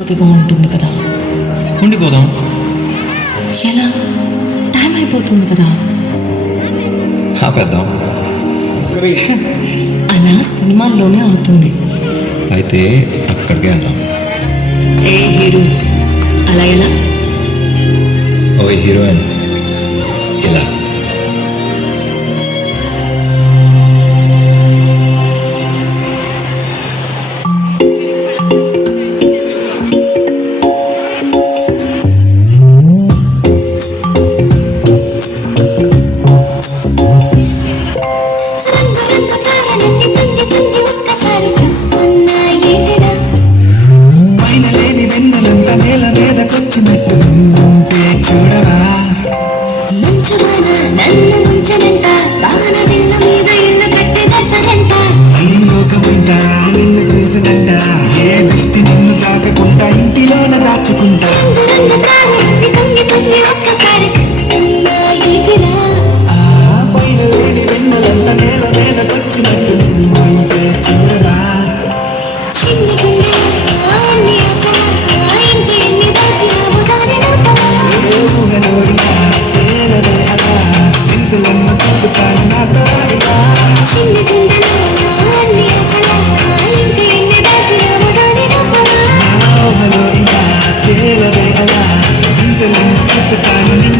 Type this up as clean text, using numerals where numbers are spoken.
అది బాగుంటుంది కదా. ఉండిపోదాం. ఎలా? టైం అయిపోతుంది కదా. ఆపేద్దాం. అలా సినిమాల్లోనే అవుతుంది. అయితే అక్కడికే వెళ్దాం. ఏ హీరో అలా ఎలా? ఓ హీరోయిన్ ఇలా. లేని వెన్నెలంత నేల మీదకొచ్చినట్టు ఉంటే చూడవా. ఈ లోకమంట నిన్ను చూసినంట, ఏ దృష్టి నిన్ను తాకకుండా ఇంటిలోన దాచుకుంటా. ఆ పైన లేని వెన్నెలంత నేల మీదకొచ్చినట్టు ఉంటే చూడవా. చెప్తాను